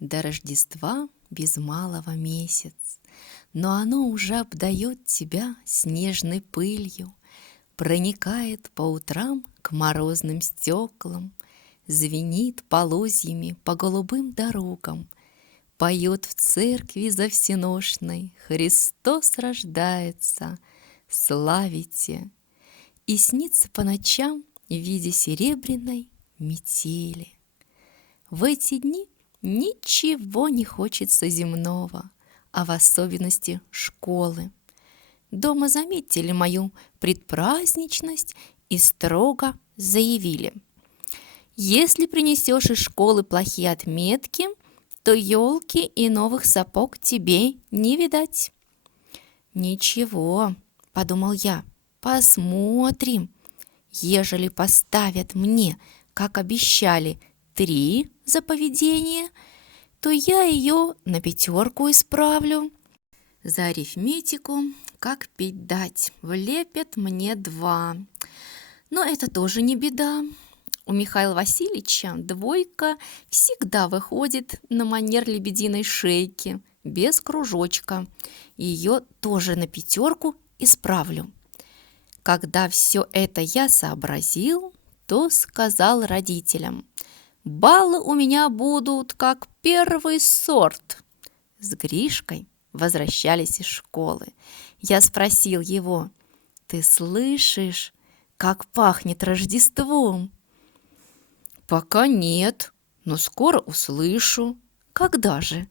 До Рождества без малого месяц, но оно уже обдает тебя снежной пылью, проникает по утрам к морозным стеклам, звенит полозьями по голубым дорогам, поет в церкви завсеношной «Христос рождается, славите!» и снится по ночам в виде серебряной метели. В эти дни ничего не хочется земного, а в особенности школы. Дома заметили мою предпраздничность и строго заявили: если принесешь из школы плохие отметки, то елки и новых сапог тебе не видать. Ничего, подумал я, посмотрим. Ежели поставят мне, как обещали, 3 за поведение, то я ее на 5 исправлю. За арифметику, как пить дать, влепят мне 2. Но это тоже не беда. У Михаила Васильевича 2 всегда выходит на манер лебединой шейки, без кружочка. Ее тоже на 5 исправлю. Когда все это я сообразил, то сказал родителям: баллы у меня будут как первый сорт. С Гришкой возвращались из школы. Я спросил его: ты слышишь, как пахнет Рождеством? Пока нет, но скоро услышу. Когда же?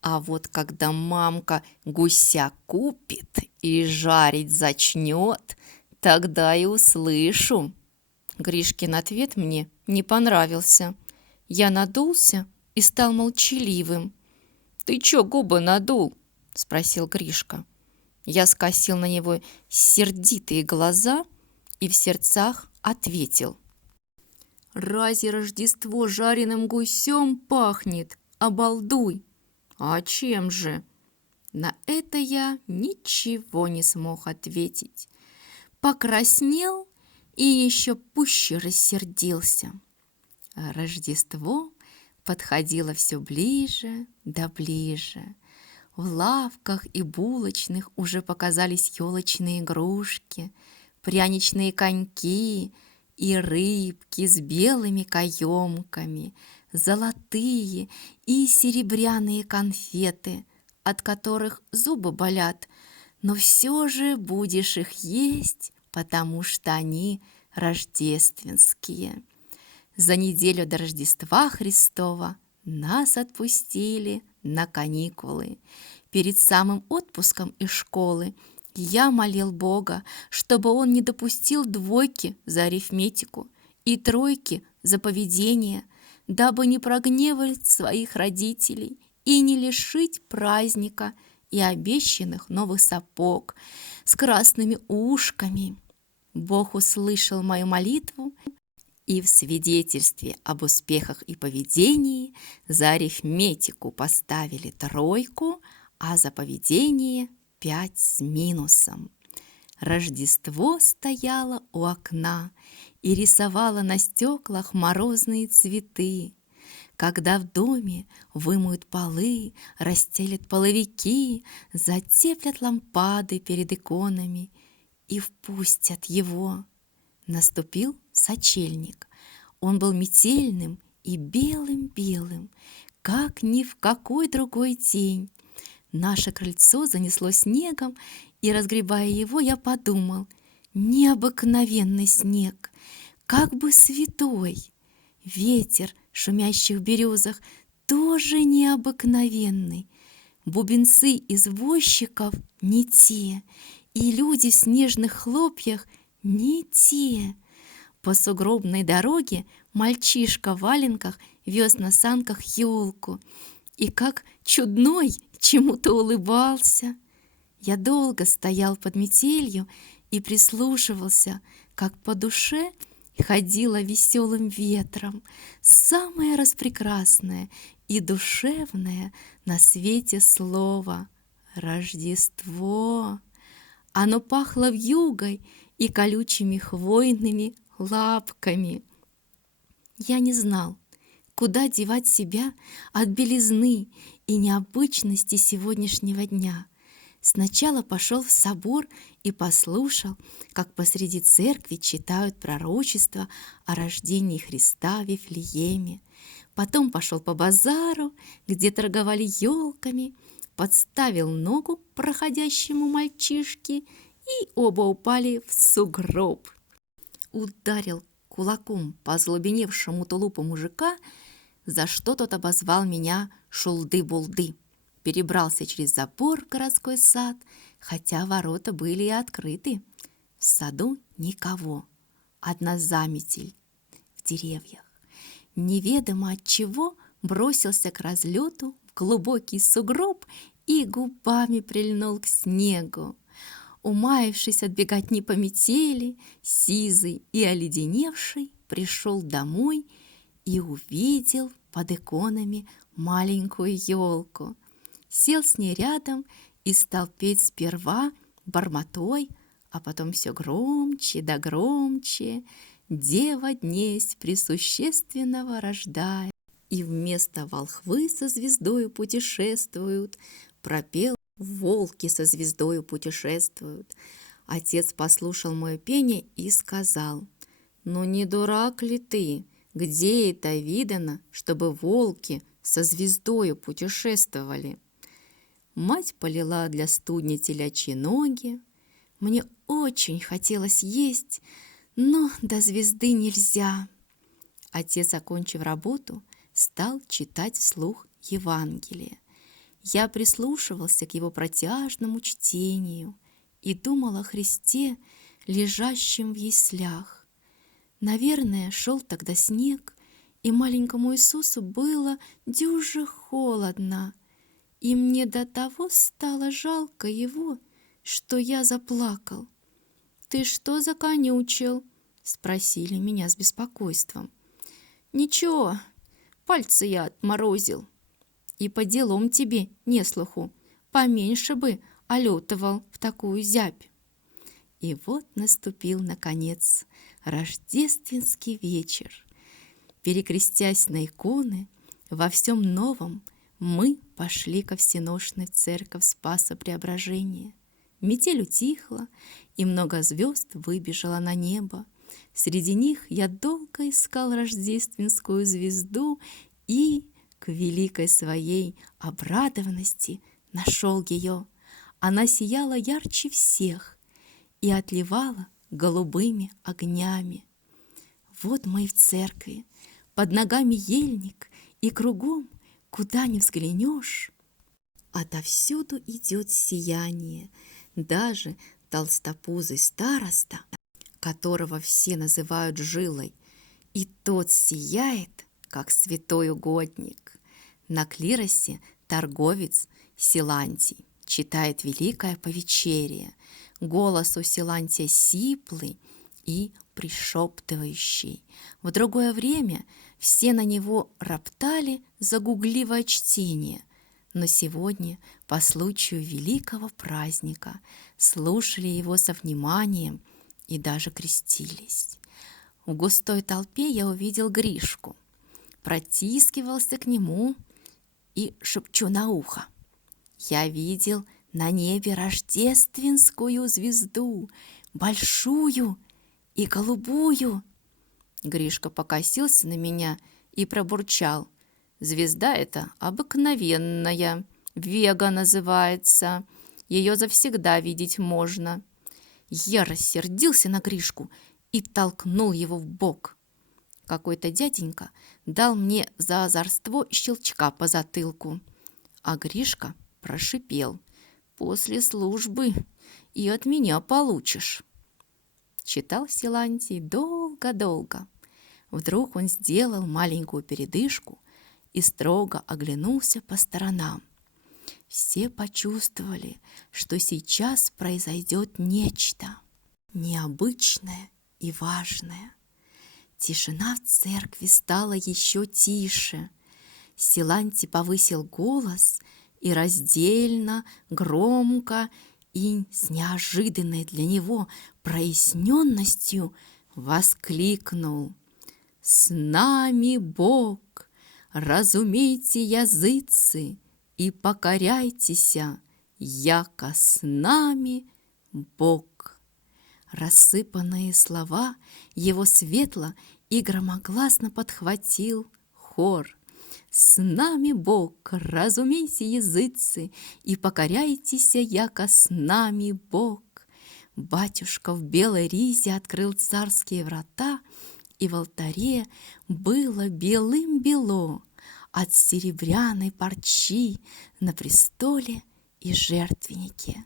А вот когда мамка гуся купит и жарить зачнет, тогда и услышу. Гришкин ответ мне не понравился. Я надулся и стал молчаливым. «Ты чё губы надул?» – спросил Гришка. Я скосил на него сердитые глаза и в сердцах ответил: «Разве Рождество жареным гусем пахнет? Обалдуй!» «А чем же?» На это я ничего не смог ответить. Покраснел и еще пуще рассердился. Рождество подходило все ближе да ближе. В лавках и булочных уже показались елочные игрушки, пряничные коньки и рыбки с белыми каемками, золотые и серебряные конфеты, от которых зубы болят, но все же будешь их есть, потому что они рождественские. За неделю до Рождества Христова нас отпустили на каникулы. Перед самым отпуском из школы я молил Бога, чтобы Он не допустил 2 за арифметику и 3 за поведение, дабы не прогневать своих родителей и не лишить праздника и обещанных новых сапог с красными ушками. Бог услышал мою молитву, и в свидетельстве об успехах и поведении за арифметику поставили 3, а за поведение 5 с минусом. Рождество стояло у окна и рисовало на стеклах морозные цветы. Когда в доме вымоют полы, расстелят половики, затеплят лампады перед иконами и впустят его. Наступил сочельник. Он был метельным и белым-белым, как ни в какой другой день. Наше крыльцо занесло снегом, и, разгребая его, я подумал: необыкновенный снег, как бы святой. Ветер, шумящий в березах, тоже необыкновенный. Бубенцы извозчиков не те, и люди в снежных хлопьях не те. По сугробной дороге мальчишка в валенках вез на санках елку и как чудной чему-то улыбался. Я долго стоял под метелью и прислушивался, как по душе ходила веселым ветром самое распрекрасное и душевное на свете слово — Рождество. Оно пахло вьюгой и колючими хвойными лапками. Я не знал, Куда девать себя от белизны и необычности сегодняшнего дня? Сначала пошел в собор и послушал, как посреди церкви читают пророчество о рождении Христа в Вифлееме. Потом пошел по базару, где торговали елками, подставил ногу проходящему мальчишке, и оба упали в сугроб. Ударил кулаком по злобеневшему тулупу мужика, за что тот обозвал меня шулды-булды. Перебрался через забор в городской сад, хотя ворота были и открыты. В саду никого, одна заметель в деревьях. Неведомо от чего бросился к разлету в глубокий сугроб и губами прильнул к снегу. Умаявшись отбегать не по метели, сизый и оледеневший пришел домой и увидел под иконами маленькую елку. Сел с ней рядом и стал петь сперва бормотой, а потом все громче да громче: «Дева днесь пресущественного рождает, и вместо волхвы со звездою путешествуют», пропел: «Волки со звездою путешествуют». Отец послушал мое пение и сказал: «Ну не дурак ли ты? Где это видано, чтобы волки со звездою путешествовали?» Мать полила для студня телячьи ноги. Мне очень хотелось есть, но до звезды нельзя. Отец, окончив работу, стал читать вслух Евангелие. Я прислушивался к его протяжному чтению и думал о Христе, лежащем в яслях. Наверное, шел тогда снег, и маленькому Иисусу было дюже холодно, и мне до того стало жалко его, что я заплакал. «Ты что законючил?» — спросили меня с беспокойством. «Ничего, пальцы я отморозил. И по делам тебе, не слуху, поменьше бы олетывал в такую зябь». И вот наступил, наконец, рождественский вечер. Перекрестясь на иконы, во всем новом мы пошли ко всеношной в церковь Спаса Преображения. Метель утихла, и много звезд выбежало на небо. Среди них я долго искал рождественскую звезду и, к великой своей обрадованности, нашел ее. Она сияла ярче всех и отливала голубыми огнями. Вот мы в церкви, под ногами ельник, и кругом, куда ни взглянешь, отовсюду идет сияние. Даже толстопузый староста, которого все называют жилой, и тот сияет, как святой угодник. На клиросе торговец Силантий читает великое повечерие. Голос у Силантия сиплый и пришептывающий. В другое время все на него роптали за гугливое чтение, но сегодня, по случаю великого праздника, слушали его со вниманием и даже крестились. В густой толпе я увидел Гришку, протискивался к нему и шепчу на ухо: «Я видел на небе рождественскую звезду, большую и голубую». Гришка покосился на меня и пробурчал: «Звезда эта обыкновенная, Вега называется, ее завсегда видеть можно». Я рассердился на Гришку и толкнул его в бок. Какой-то дяденька дал мне за озорство щелчка по затылку, а Гришка прошипел: «После службы и от меня получишь». Читал Силантий долго-долго. Вдруг он сделал маленькую передышку и строго оглянулся по сторонам. Все почувствовали, что сейчас произойдет нечто необычное и важное. Тишина в церкви стала еще тише. Силантий повысил голос и раздельно, громко и с неожиданной для него проясненностью воскликнул: «С нами Бог! разумейте, языцы, и покоряйтеся, яко с нами Бог. Рассыпанные слова его светло и громогласно подхватил хор. С нами Бог, разумейте, языцы, и покоряйтеся, яко с нами Бог. Батюшка в белой ризе открыл царские врата, и в алтаре было белым-бело от серебряной парчи на престоле и жертвеннике.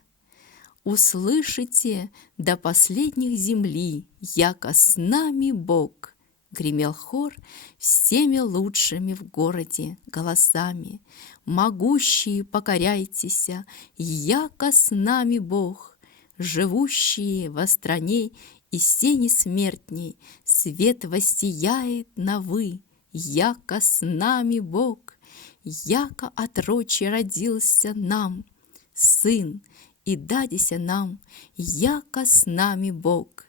«Услышите до последних земли, яко с нами Бог!» Гремел хор всеми лучшими в городе голосами. «Могущие, покоряйтеся, яко с нами Бог! Живущие во стране и сени смертней, свет воссияет на вы, яко с нами Бог! Яко отроче родился нам Сын, и дадися нам, яко с нами Бог,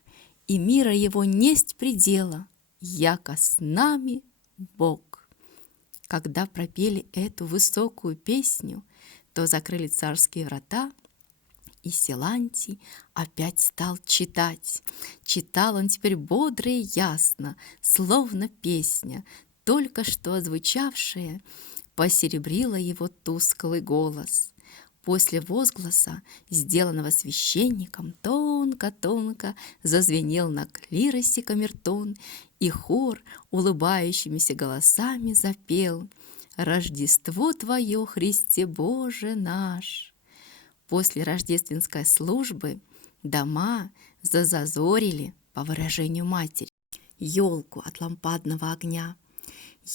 и мира его несть предела, яко с нами Бог». Когда пропели эту высокую песню, то закрыли царские врата, и Силантий опять стал читать. Читал он теперь бодро и ясно, словно песня, только что озвучавшая, посеребрила его тусклый голос. После возгласа, сделанного священником, тонко-тонко зазвенел на клиросе камертон, и хор улыбающимися голосами запел: «Рождество Твое, Христе Боже наш». После рождественской службы дома зазазорили, по выражению матери, елку от лампадного огня.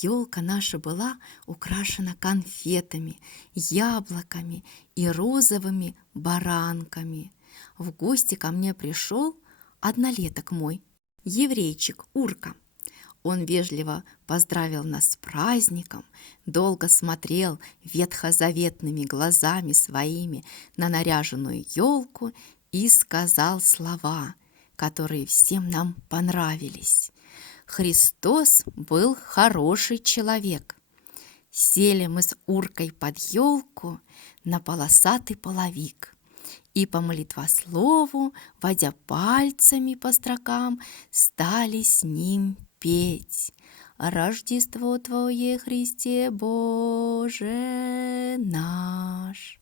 Елка наша была украшена конфетами, яблоками и розовыми баранками. В гости ко мне пришел однолеток мой, еврейчик Урка. Он вежливо поздравил нас с праздником, долго смотрел ветхозаветными глазами своими на наряженную елку и сказал слова, которые всем нам понравились. Христос был хороший человек. Сели мы с Уркой под елку на полосатый половик, и по молитвослову, водя пальцами по строкам, стали с ним петь: «Рождество Твое, Христе Боже наш».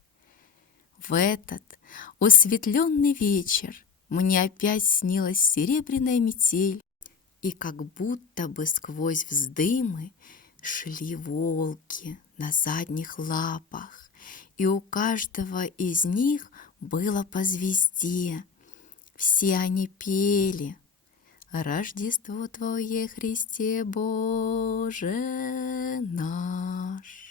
В этот осветленный вечер мне опять снилась серебряная метель, и как будто бы сквозь вздымы шли волки на задних лапах, и у каждого из них было по звезде. Все они пели: «Рождество Твое, Христе Боже наш».